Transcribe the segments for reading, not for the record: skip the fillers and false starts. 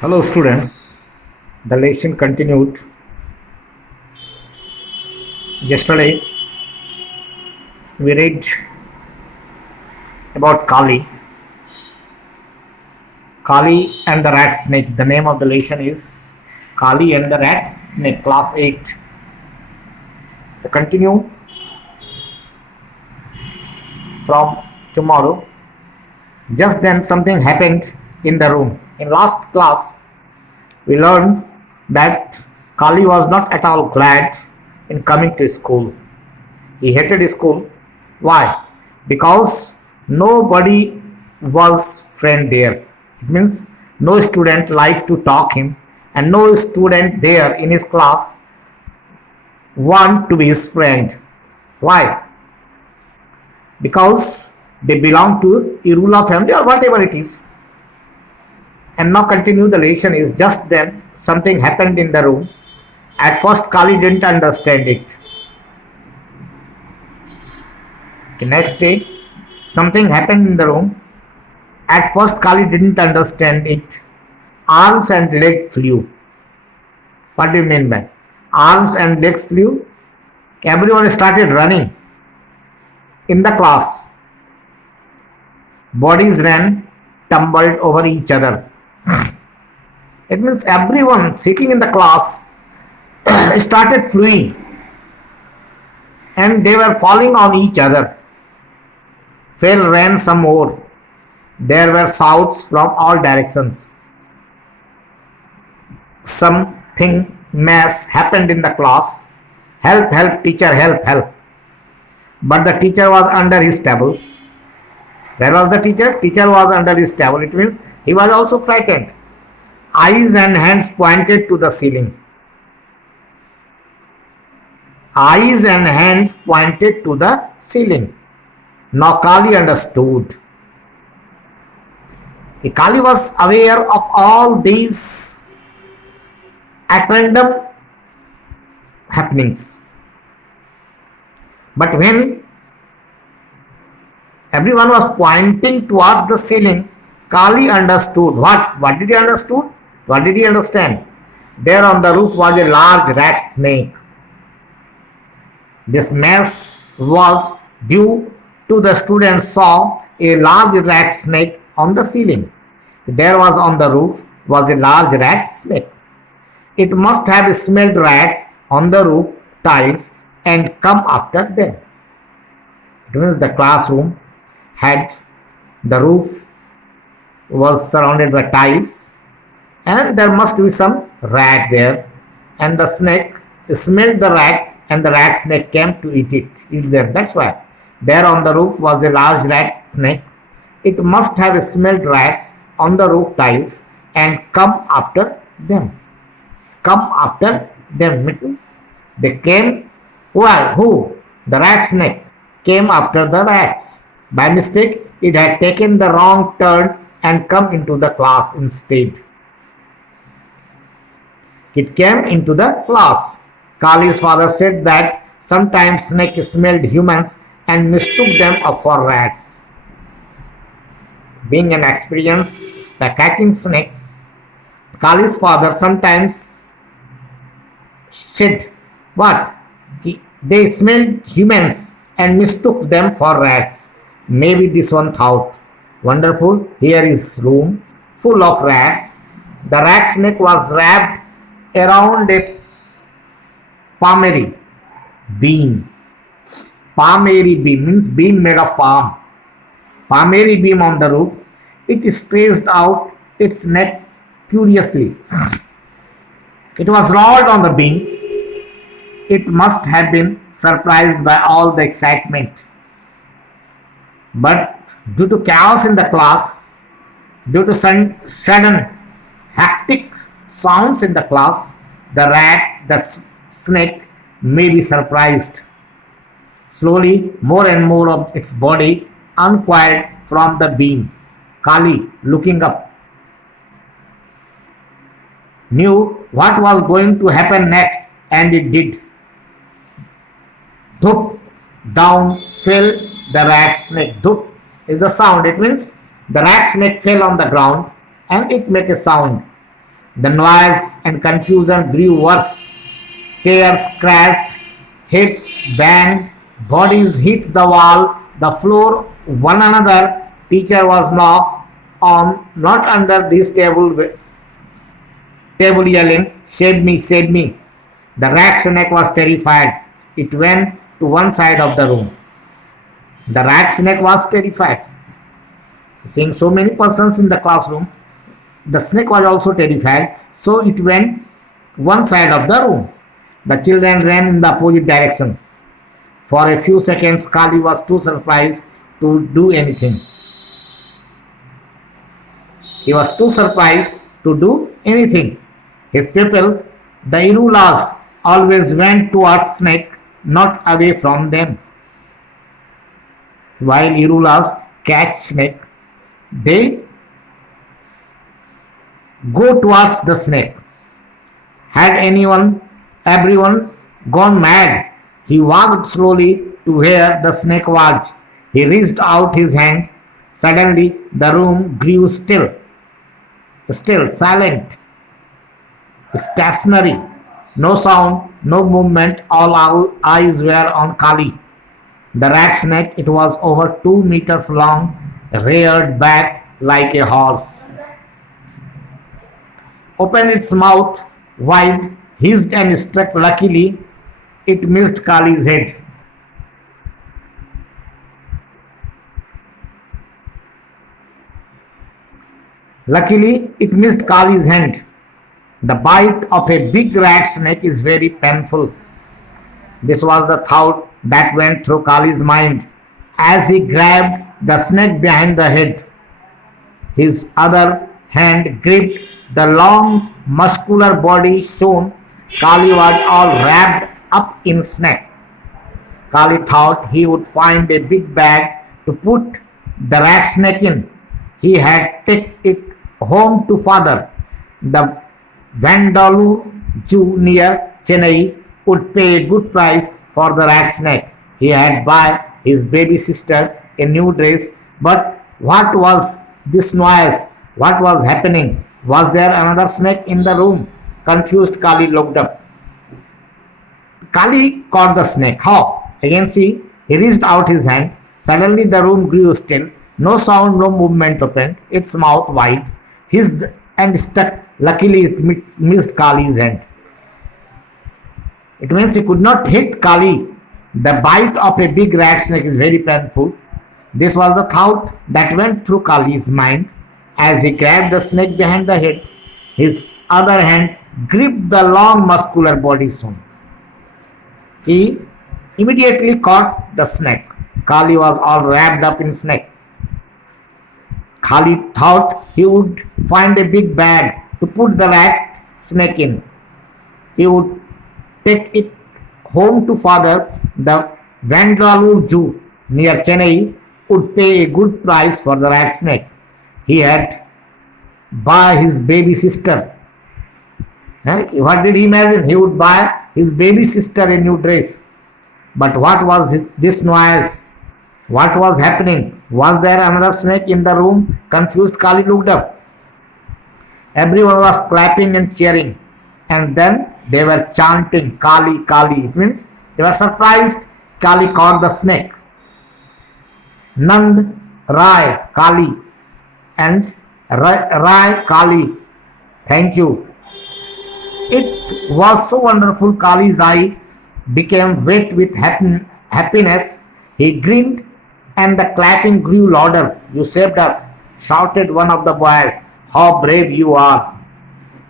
Hello students, the lesson continued. Yesterday we read about Kali and the rat snake. The name of the lesson is Kali and the rat snake, class 8. To continue from tomorrow, just then something happened in the room. In last class, we learned that Kali was not at all glad in coming to school. He hated school. Why? Because nobody was friend there. It means no student liked to talk him, and no student there in his class want to be his friend. Why? Because they belong to Irula family or whatever it is. And now continue the lesson is just then something happened in the room. At first Kali didn't understand it. The next day something happened in the room. At first Kali didn't understand it. Arms and legs flew. What do you mean by arms and legs flew? Everyone started running in the class. Bodies ran, tumbled over each other. It means everyone sitting in the class started fleeing and they were falling on each other. Fell, ran some more. There were shouts from all directions. Something mess happened in the class. Help, help, teacher, help, help. But the teacher was under his table. Where was the teacher? Teacher was under his table. It means he was also frightened. Eyes and hands pointed to the ceiling. Eyes and hands pointed to the ceiling. Now Kali understood. Kali was aware of all these at random happenings. But when everyone was pointing towards the ceiling, Kali understood. What did he understood? What did he understand? There on the roof was a large rat snake. This mess was due to the students saw a large rat snake on the ceiling. There was on the roof was a large rat snake. It must have smelled rats on the roof tiles and come after them. It means the classroom had the roof was surrounded by tiles and there must be some rat there, and the snake smelled the rat and the rat snake came to eat them. That's why there on the roof was a large rat snake. It must have smelled rats on the roof tiles and come after them. Come after them. They came. Well, who? The rat snake came after the rats. By mistake, it had taken the wrong turn and come into the class instead. It came into the class. Kali's father said that sometimes snake smelled humans and mistook them for rats. Being an experienced by catching snakes, Kali's father sometimes said what? They smelled humans and mistook them for rats. Maybe this one thought, wonderful, here is room full of rats. The rat snake was wrapped around a palmary beam. Palmary beam means beam made of palm. Palmary beam on the roof. It stretched out its neck curiously. It was rolled on the beam. It must have been surprised by all the excitement. But due to chaos in the class, due to sudden hectic sounds in the class, the snake may be surprised. Slowly, more and more of its body uncoiled from the beam. Kali, looking up, knew what was going to happen next, and it did. Dhup, down fell the rat snake. Dhup is the sound. It means the rat snake fell on the ground and it made a sound. The noise and confusion grew worse. Chairs crashed, heads banged, bodies hit the wall, the floor, one another. Teacher was not under this table yelling, save me. The rat snake was terrified. It went to one side of the room. The rat snake was terrified. Seeing so many persons in the classroom, the snake was also terrified, so it went one side of the room. The children ran in the opposite direction. For a few seconds, Kali was too surprised to do anything. He was too surprised to do anything. His people, the Irulas, always went towards snake, not away from them. While Irulas catch snake, they go towards the snake. Had everyone gone mad? He walked slowly to where the snake was. He reached out his hand. Suddenly, the room grew still, silent, stationary. No sound, no movement, all our eyes were on Kali. The rat snake, it was over 2 meters long, reared back like a horse, opened its mouth wide, hissed and struck. Luckily, it missed Kali's head. Luckily, it missed Kali's hand. The bite of a big rat snake is very painful. This was the thought that went through Kali's mind as he grabbed the snake behind the head. His other hand gripped the long, muscular body. Soon, Kali was all wrapped up in snake. Kali thought he would find a big bag to put the rat snake in. He had taken it home to father. The Vandalur Jew near Chennai would pay a good price for the rat snake. He had buy his baby sister a new dress. But what was this noise? What was happening? Was there another snake in the room? Confused, Kali looked up. Kali caught the snake. How? Again, see, he reached out his hand. Suddenly, the room grew still. No sound, no movement opened. Its mouth wide, hissed and stuck. Luckily, it missed Kali's hand. It means he could not hit Kali. The bite of a big rat snake is very painful. This was the thought that went through Kali's mind as he grabbed the snake behind the head. His other hand gripped the long muscular body soon. He immediately caught the snake. Kali was all wrapped up in snake. Kali thought he would find a big bag to put the rat snake in. He would take it home to father. The Vandalur Jew near Chennai would pay a good price for the rat snake. He had buy his baby sister. What did he imagine? He would buy his baby sister a new dress. But what was this noise? What was happening? Was there another snake in the room? Confused, Kali looked up. Everyone was clapping and cheering. And then they were chanting Kali, Kali. It means they were surprised. Kali caught the snake. Nand Rai Kali and Rai Kali. Thank you. It was so wonderful. Kali's eye became wet with happiness. He grinned and the clapping grew louder. You saved us, shouted one of the boys. How brave you are.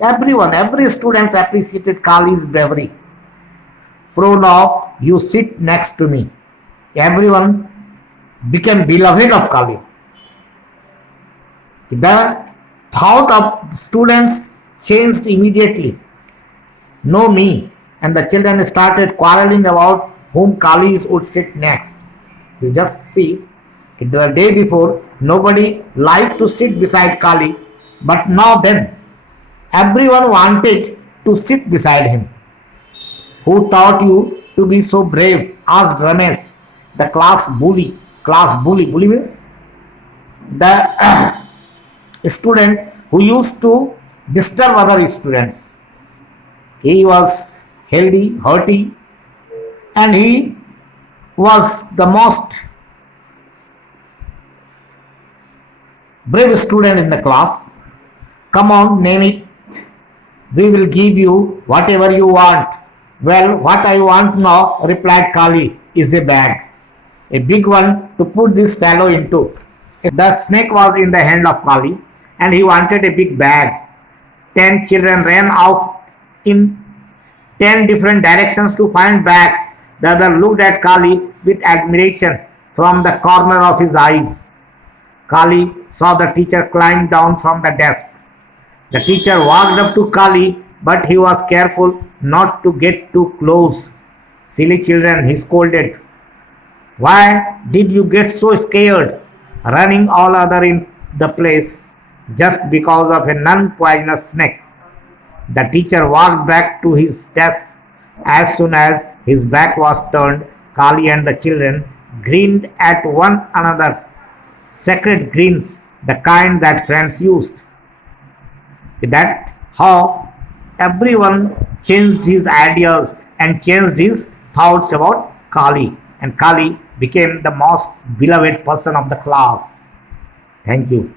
Every student appreciated Kali's bravery. From now, you sit next to me. Everyone became beloved of Kali. The thought of students changed immediately. No me. And the children started quarreling about whom Kalis would sit next. You just see, the day before, nobody liked to sit beside Kali. But now then, everyone wanted to sit beside him. Who taught you to be so brave? Asked Ramesh, the class bully. Class bully. Bully means the student who used to disturb other students. He was healthy, hearty, and he was the most brave student in the class. Come on, name it. We will give you whatever you want. Well, what I want now, replied Kali, is a bag. A big one to put this fellow into. The snake was in the hand of Kali and he wanted a big bag. 10 children ran off in 10 different directions to find bags. The other looked at Kali with admiration from the corner of his eyes. Kali saw the teacher climb down from the desk. The teacher walked up to Kali, but he was careful not to get too close. Silly children, he scolded. Why did you get so scared, running all other in the place just because of a non-poisonous snake? The teacher walked back to his desk. As soon as his back was turned, Kali and the children grinned at one another. Sacred grins, the kind that friends used. That how everyone changed his ideas and changed his thoughts about Kali, and Kali became the most beloved person of the class. Thank you.